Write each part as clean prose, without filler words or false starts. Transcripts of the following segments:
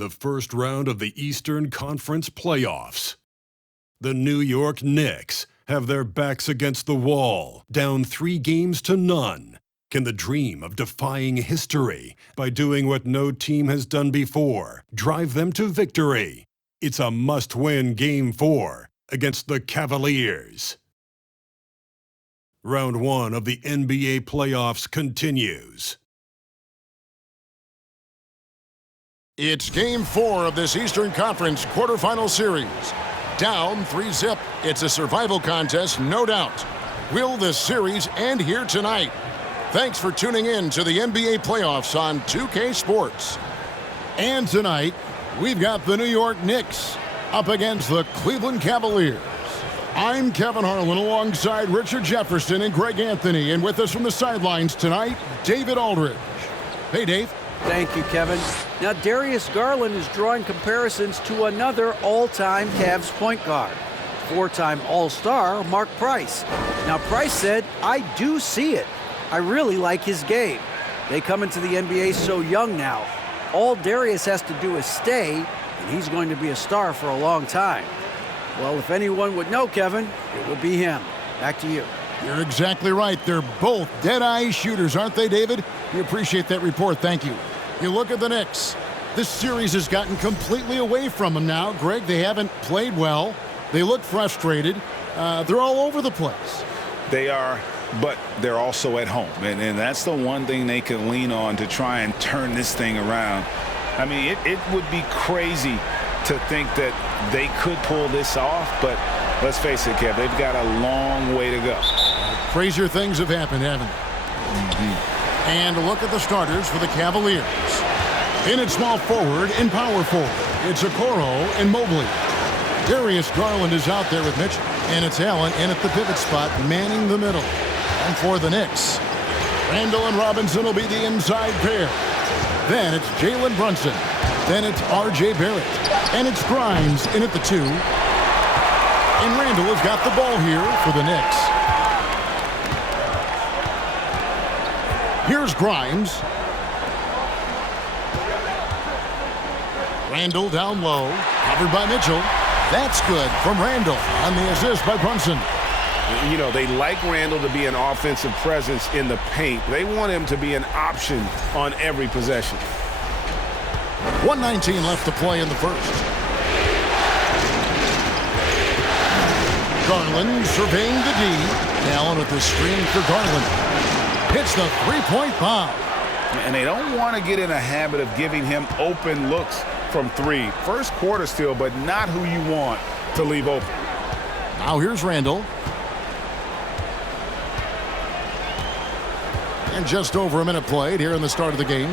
the first round of the Eastern Conference playoffs. The New York Knicks have their backs against the wall, down 3-0. Can the dream of defying history by doing what no team has done before drive them to victory? It's a must-win Game 4 against the Cavaliers. Round 1 of the NBA playoffs continues. It's Game 4 of this Eastern Conference quarterfinal series. Down 3-0. It's a survival contest, no doubt. Will this series end here tonight? Thanks for tuning in to the NBA playoffs on 2K Sports. And tonight, we've got the New York Knicks up against the Cleveland Cavaliers. I'm Kevin Harlan alongside Richard Jefferson and Greg Anthony. And with us from the sidelines tonight, David Aldridge. Hey, Dave. Thank you, Kevin. Now, Darius Garland is drawing comparisons to another all-time Cavs point guard, 4-time All-Star Mark Price. Now, Price said, "I do see it. I really like his game." They come into the NBA so young now. All Darius has to do is stay, and he's going to be a star for a long time. Well, if anyone would know, Kevin, it would be him. Back to you. You're exactly right. They're both dead-eye shooters, aren't they, David? We appreciate that report. Thank you. You look at the Knicks. This series has gotten completely away from them now. Greg, they haven't played well. They look frustrated. They're all over the place. They are, but they're also at home. And that's the one thing they can lean on to try and turn this thing around. I mean, it would be crazy to think that they could pull this off, but let's face it, Kev, they've got a long way to go. Crazier things have happened, haven't they? And a look at the starters for the Cavaliers. In at small forward and power forward, it's Okoro and Mobley. Darius Garland is out there with Mitchell. And it's Allen in at the pivot spot, manning the middle. And for the Knicks, Randall and Robinson will be the inside pair. Then it's Jalen Brunson. Then it's R.J. Barrett. And it's Grimes in at the 2. And Randall has got the ball here for the Knicks. Here's Grimes. Randall down low, covered by Mitchell. That's good from Randall on the assist by Brunson. You know, they like Randall to be an offensive presence in the paint. They want him to be an option on every possession. 1:19 left to play in the first. Garland surveying the D. Allen with the screen for Garland. Hits the three-point bomb. And they don't want to get in a habit of giving him open looks from 3. First quarter still, but not who you want to leave open. Now here's Randall. And just over a minute played here in the start of the game.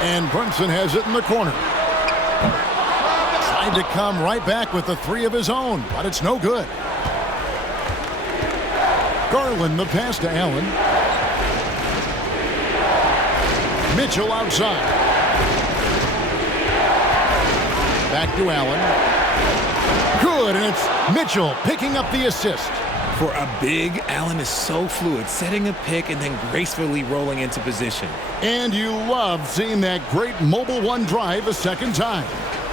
And Brunson has it in the corner. Tried to come right back with the 3 of his own, but it's no good. Garland the pass to Allen. Mitchell outside. Back to Allen. Good, and it's Mitchell picking up the assist. For a big, Allen is so fluid, setting a pick and then gracefully rolling into position. And you love seeing that great mobile one drive a second time.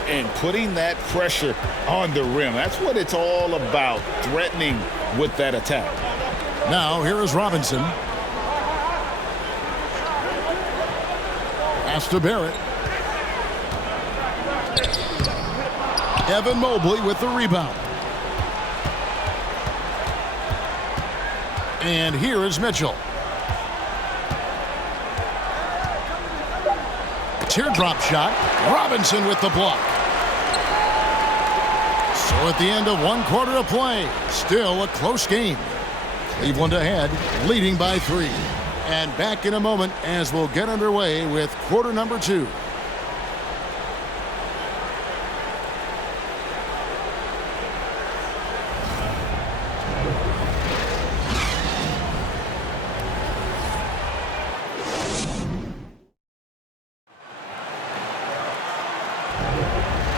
And putting that pressure on the rim. That's what it's all about, threatening with that attack. Now here is Robinson. Pass to Barrett. Evan Mobley with the rebound. And here is Mitchell. Teardrop shot. Robinson with the block. So at the end of 1 quarter of play, still a close game. Cleveland ahead, leading by 3. And back in a moment as we'll get underway with quarter number 2.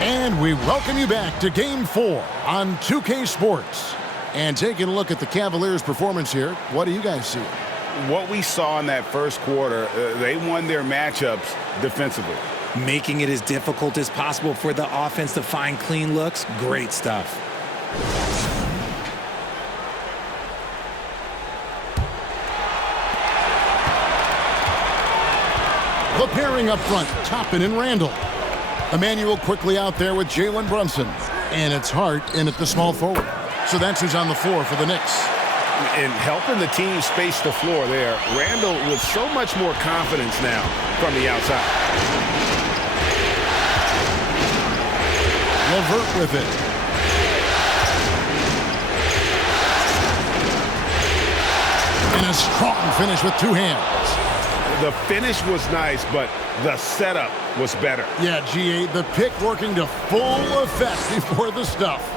And we welcome you back to Game 4 on 2K Sports. And taking a look at the Cavaliers' performance here, what do you guys see? What we saw in that first quarter, they won their matchups defensively. making it as difficult as possible for the offense to find clean looks. Great stuff. The pairing up front, Toppin and Randall. Emmanuel quickly out there with Jalen Brunson. And it's Hart in at the small forward. So that's who's on the floor for the Knicks. And helping the team space the floor there, Randall with so much more confidence now from the outside. LeVert with it. And a strong finish with two hands. The finish was nice, but the setup was better. Yeah, GA, the pick working to full effect before the stuff.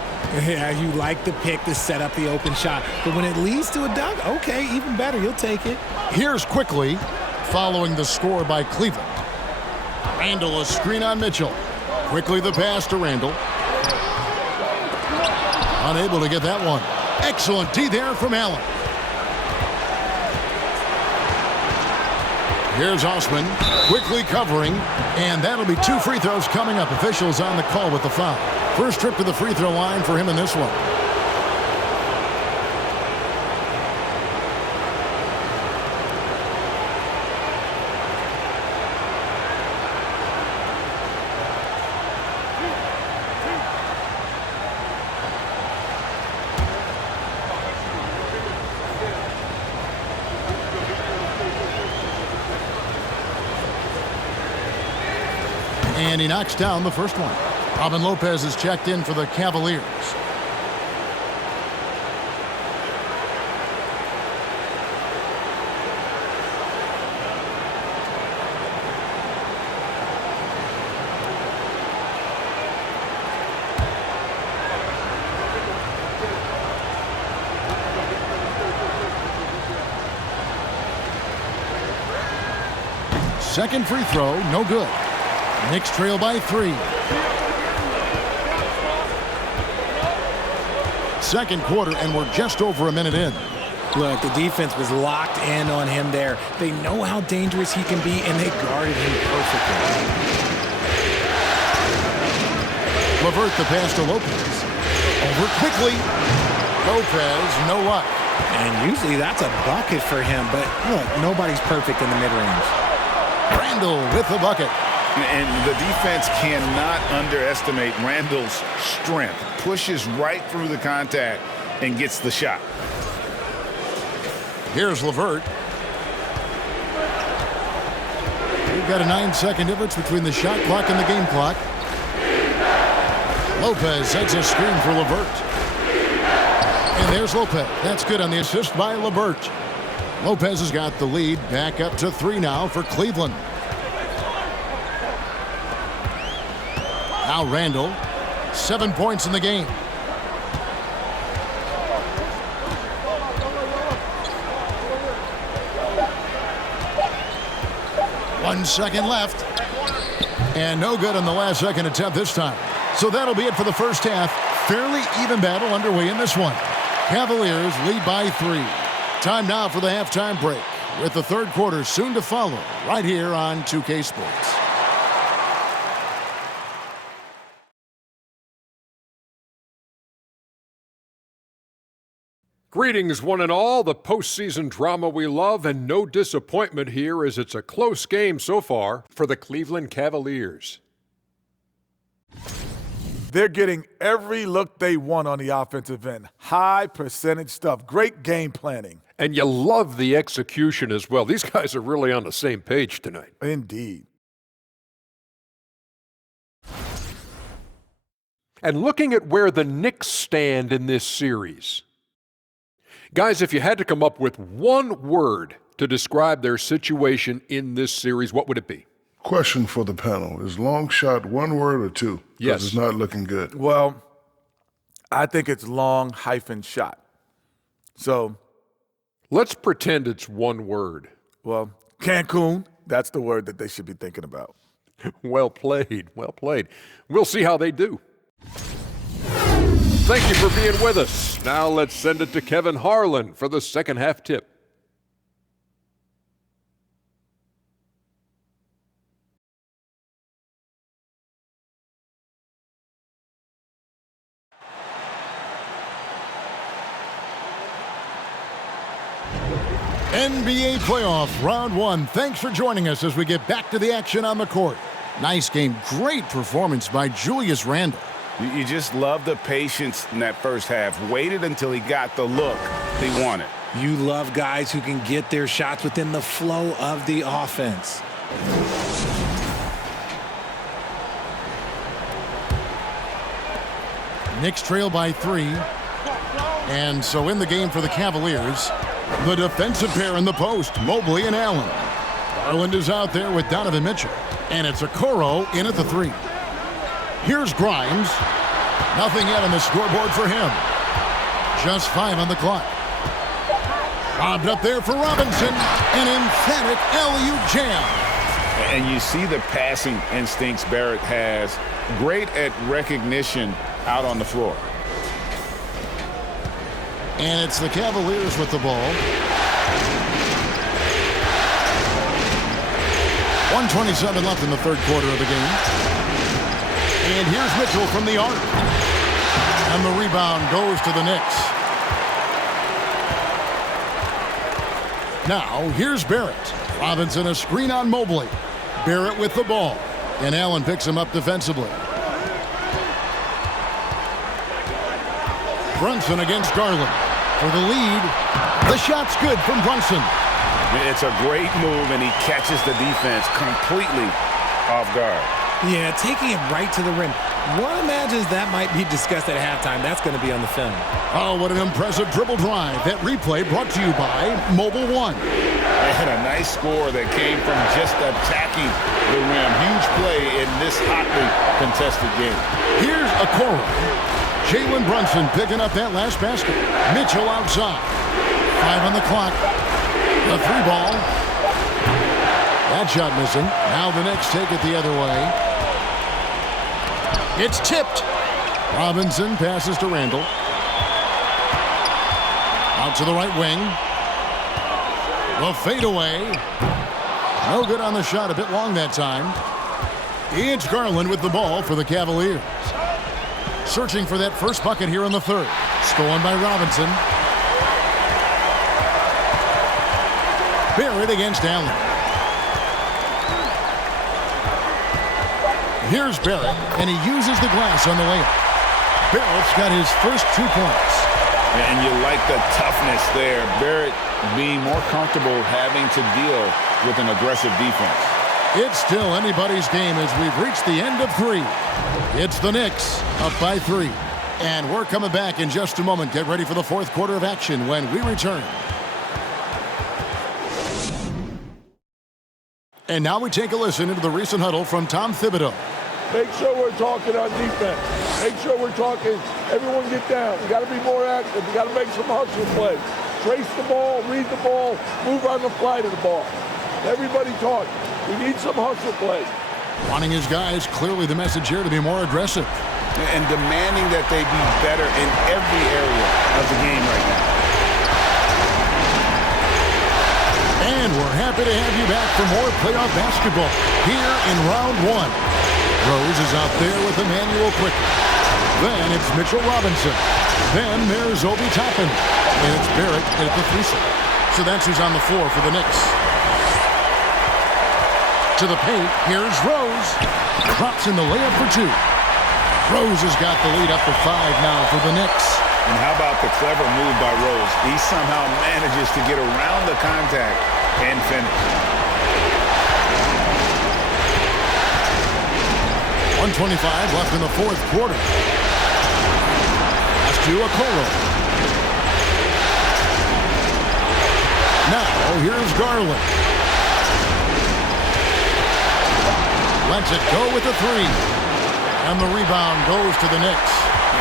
Yeah, you like the pick to set up the open shot. But when it leads to a dunk, okay, even better. You'll take it. Here's quickly, following the score by Cleveland. Randall, a screen on Mitchell. Quickly the pass to Randall. Unable to get that one. Excellent D there from Allen. Here's Osman, quickly covering, and that'll be 2 free throws coming up. Officials on the call with the foul. First trip to the free throw line for him in this one. And he knocks down the first one. Robin Lopez is checked in for the Cavaliers. Second free throw, no good. Knicks trail by 3. Second quarter, and we're just over a minute in. Look, the defense was locked in on him there. They know how dangerous he can be, and they guarded him perfectly. LeVert the pass to Lopez. Over quickly. Lopez, no luck. And usually that's a bucket for him, but look, nobody's perfect in the mid-range. Randall with the bucket. And the defense cannot underestimate Randall's strength. Pushes right through the contact and gets the shot. Here's LeVert. We've got a 9-second difference between the shot clock and the game clock. Lopez sets a screen for LeVert. And there's Lopez. That's good on the assist by LeVert. Lopez has got the lead back up to 3 now for Cleveland. Now Randall, 7 points in the game. One second left. And no good on the last second attempt this time. So that'll be it for the first half. Fairly even battle underway in this one. Cavaliers lead by 3. Time now for the halftime break, with the third quarter soon to follow right here on 2K Sports. Greetings, one and all. The postseason drama we love, and no disappointment here as it's a close game so far for the Cleveland Cavaliers. They're getting every look they want on the offensive end. High percentage stuff. Great game planning. And you love the execution as well. These guys are really on the same page tonight. Indeed. And looking at where the Knicks stand in this series. Guys, if you had to come up with one word to describe their situation in this series, what would it be? Question for the panel. Is long shot one word or two? Yes. It's not looking good. Well, I think it's long hyphen shot. So, let's pretend it's one word. well, Cancun, that's the word that they should be thinking about. Well played, well played. We'll see how they do. Thank you for being with us. Now let's send it to Kevin Harlan for the second half tip. NBA playoff round one. Thanks for joining us as we get back to the action on the court. Nice game. Great performance by Julius Randle. You just love the patience in that first half. Waited until he got the look he wanted. You love guys who can get their shots within the flow of the offense. Knicks trail by 3. And so in the game for the Cavaliers, the defensive pair in the post, Mobley and Allen. Garland is out there with Donovan Mitchell. And it's Okoro in at the 3. Here's Grimes. Nothing yet on the scoreboard for him. Just 5 on the clock. Lobbed up there for Robinson. An emphatic alley-oop jam. And you see the passing instincts Barrett has. Great at recognition out on the floor. And it's the Cavaliers with the ball. 1:27 left in the third quarter of the game. And here's Mitchell from the arc. And the rebound goes to the Knicks. Now, here's Barrett. Robinson a screen on Mobley. Barrett with the ball. And Allen picks him up defensively. Brunson against Garland. For the lead. The shot's good from Brunson. It's a great move, and he catches the defense completely off guard. Yeah, taking it right to the rim. One imagines that might be discussed at halftime. That's going to be on the film. Oh, what an impressive dribble drive. That replay brought to you by Mobile One. And a nice score that came from just attacking the rim. Huge play in this hotly contested game. Here's Okoro. Jalen Brunson picking up that last basket. Mitchell outside. 5 on the clock. The 3-ball. That shot missing. Now the Knicks take it the other way. It's tipped. Robinson passes to Randle. Out to the right wing. The fadeaway. No good on the shot. A bit long that time. It's Garland with the ball for the Cavaliers. Searching for that first bucket here in the third. Stolen by Robinson. Barrett against Allen. Here's Barrett, and he uses the glass on the layup. Barrett's got his first 2 points. And you like the toughness there. Barrett being more comfortable having to deal with an aggressive defense. It's still anybody's game as we've reached the end of 3. It's the Knicks up by 3. And we're coming back in just a moment. Get ready for the fourth quarter of action when we return. And now we take a listen into the recent huddle from Tom Thibodeau. Make sure we're talking on defense. Make sure we're talking, everyone get down. We got to be more active. We got to make some hustle plays. Trace the ball, read the ball, move on the fly to the ball. Everybody talk. We need some hustle plays. Wanting his guys, clearly the message here to be more aggressive. And demanding that they be better in every area of the game right now. And we're happy to have you back for more playoff basketball here in round 1. Rose is out there with Emmanuel Quickly. Then it's Mitchell Robinson. Then there's Obi Toppin. And it's Barrett at the 3 slot. So that's who's on the floor for the Knicks. To the paint, here's Rose. Drops in the layup for 2. Rose has got the lead up to 5 now for the Knicks. And how about the clever move by Rose? He somehow manages to get around the contact and finish. 1:25 left in the fourth quarter. Pass to Okoro. Now here's Garland. Lets it go with the 3. And the rebound goes to the Knicks.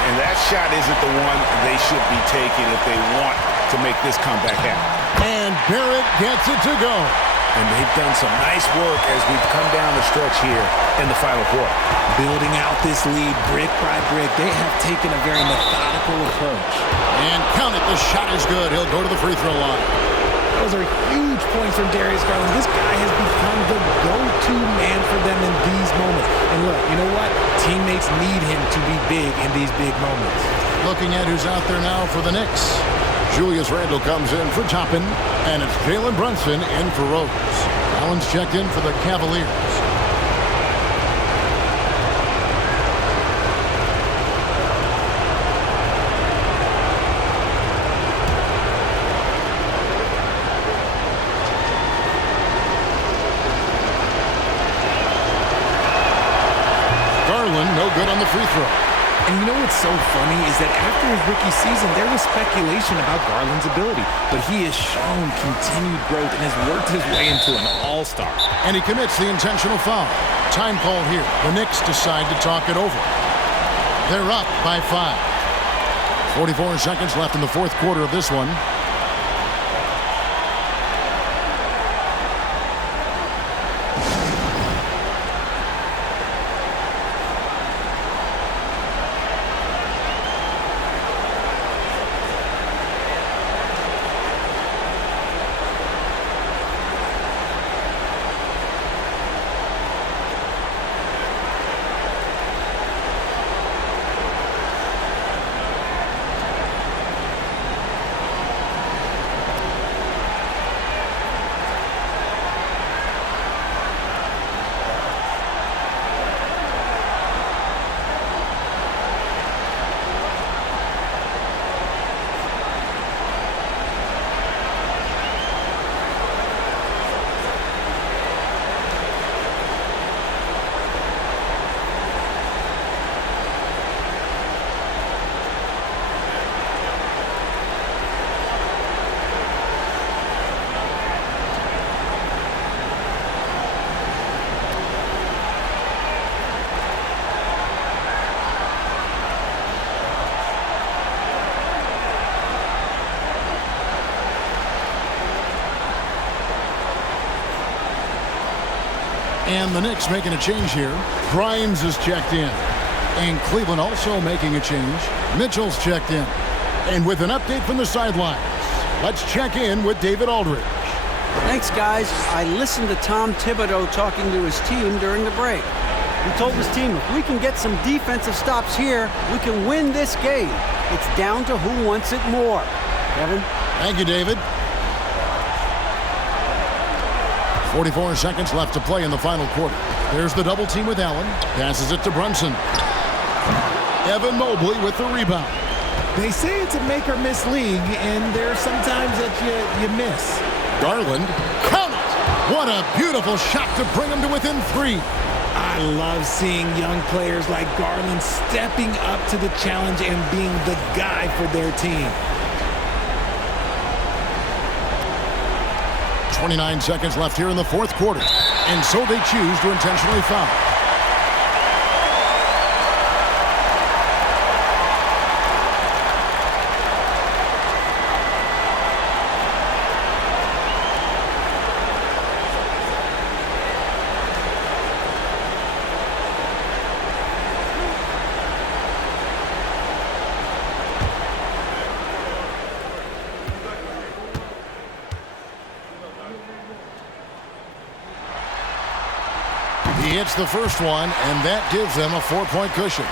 And that shot isn't the one they should be taking if they want to make this comeback happen. And Barrett gets it to go. And they've done some nice work as we've come down the stretch here in the final quarter. Building out this lead brick by brick, they have taken a very methodical approach. And count it, the shot is good. He'll go to the free throw line. Those are huge points from Darius Garland. This guy has become the go-to man for them in these moments. And look, you know what? Teammates need him to be big in these big moments. Looking at who's out there now for the Knicks. Julius Randle comes in for Toppin, and it's Jalen Brunson in for Rose. Allen's checked in for the Cavaliers. Garland, no good on the free throw. And you know what's so funny is that after his rookie season, there was speculation about Garland's ability. But he has shown continued growth and has worked his way into an all-star. And he commits the intentional foul. Time call here. The Knicks decide to talk it over. They're up by 5. 44 seconds left in the fourth quarter of this one. And the Knicks making a change here. Grimes is checked in. And Cleveland also making a change. Mitchell's checked in. And with an update from the sidelines, let's check in with David Aldridge. Thanks, guys. I listened to Tom Thibodeau talking to his team during the break. He told his team, if we can get some defensive stops here, we can win this game. It's down to who wants it more. Kevin? Thank you, David. 44 seconds left to play in the final quarter. There's the double team with Allen. Passes it to Brunson. Evan Mobley with the rebound. They say it's a make or miss league, and there are some times that you miss. Garland. Count it! What a beautiful shot to bring him to within 3. I love seeing young players like Garland stepping up to the challenge and being the guy for their team. 29 seconds left here in the fourth quarter. And so they choose to intentionally foul. He hits the first one, and that gives them a 4-point cushion.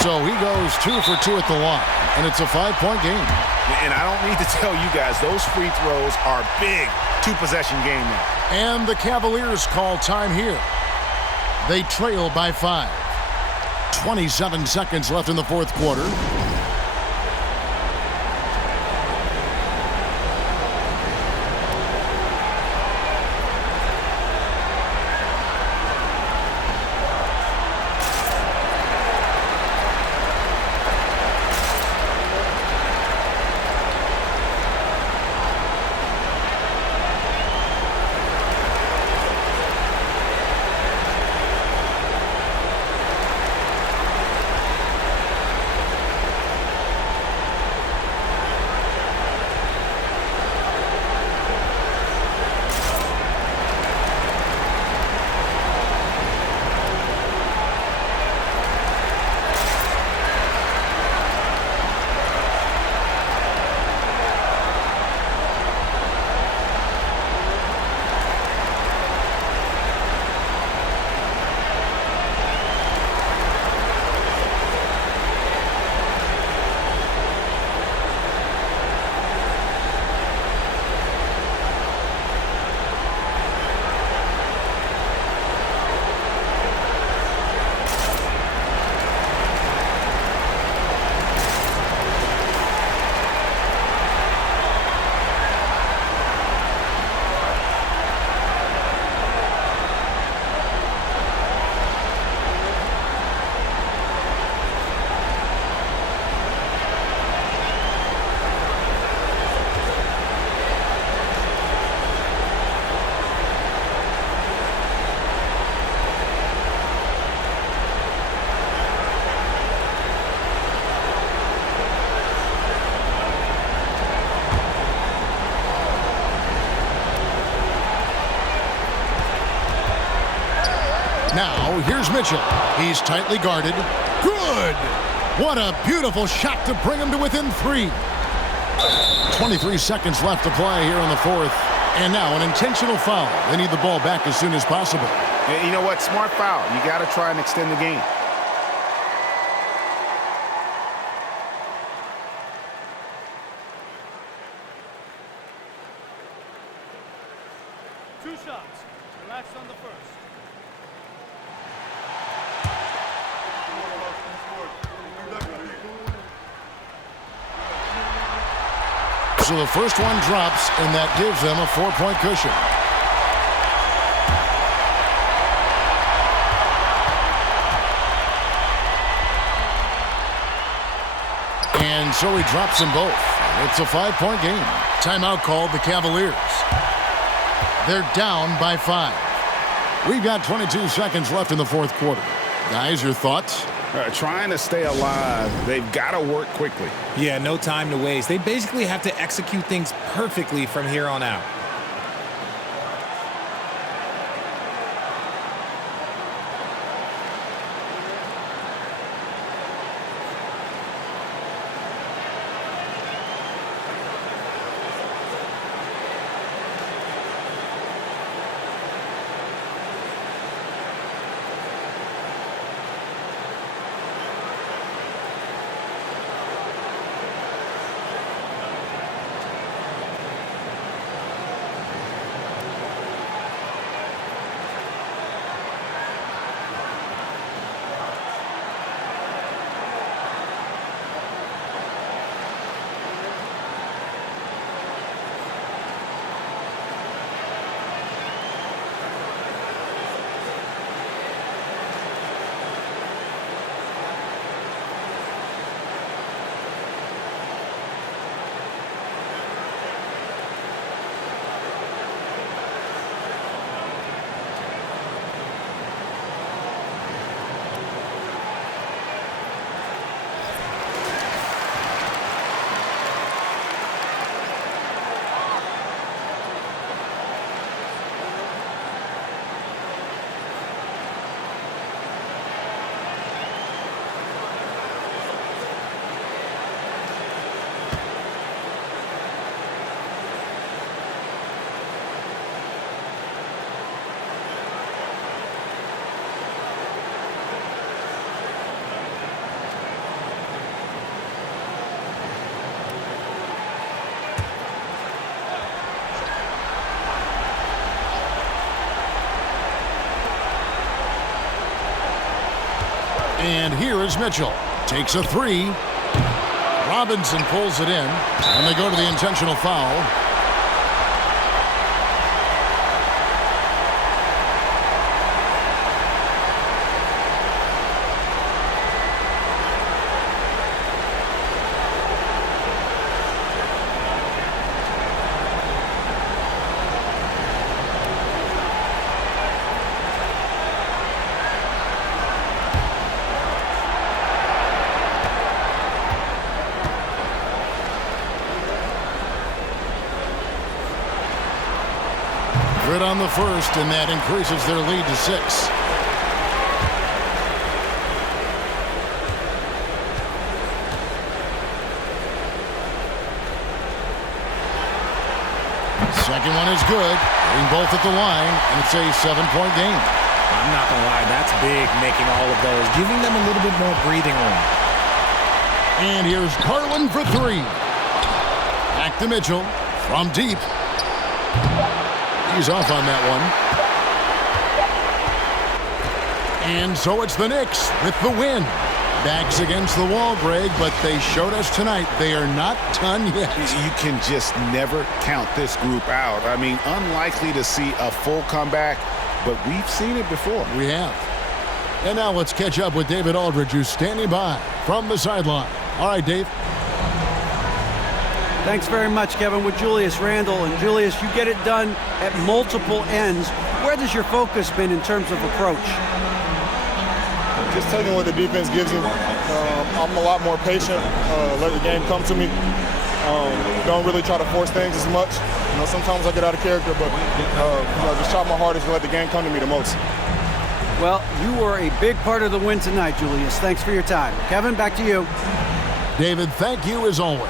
So he goes 2 for 2 at the line, and it's a 5-point game. And I don't need to tell you guys, those free throws are big. 2-possession game now. And the Cavaliers call time here. They trail by 5. 27 seconds left in the fourth quarter. Now, here's Mitchell. He's tightly guarded. Good! What a beautiful shot to bring him to within 3. 23 seconds left to play here in the fourth. And now an intentional foul. They need the ball back as soon as possible. And you know what? Smart foul. You got to try and extend the game. Two shots. Relax on the first. So the first one drops, and that gives them a 4-point cushion. And so he drops them both. It's a 5-point game. Timeout called the Cavaliers. They're down by 5. We've got 22 seconds left in the fourth quarter. Guys, your thoughts? Trying to stay alive, they've got to work quickly. Yeah, no time to waste. They basically have to execute things perfectly from here on out. And here is Mitchell. Takes a 3. Robinson pulls it in. And they go to the intentional foul. Good on the first, and that increases their lead to 6. Second one is good. Getting both at the line, and it's a 7-point game. I'm not going to lie, that's big, making all of those, giving them a little bit more breathing room. And here's Garland for 3. Back to Mitchell from deep. He's off on that one. And so it's the Knicks with the win. Backs against the wall, Greg, but they showed us tonight they are not done yet. You can just never count this group out. I mean, unlikely to see a full comeback, but we've seen it before. We have. And now let's catch up with David Aldridge, who's standing by from the sideline. All right, Dave. Thanks very much, Kevin. With Julius Randle. And Julius, you get it done at multiple ends. Where has your focus been in terms of approach? Just taking what the defense gives him. I'm a lot more patient. Let the game come to me. Don't really try to force things as much. You know, sometimes I get out of character, but just try my hardest to let the game come to me the most. Well, you were a big part of the win tonight, Julius. Thanks for your time. Kevin, back to you. David, thank you as always.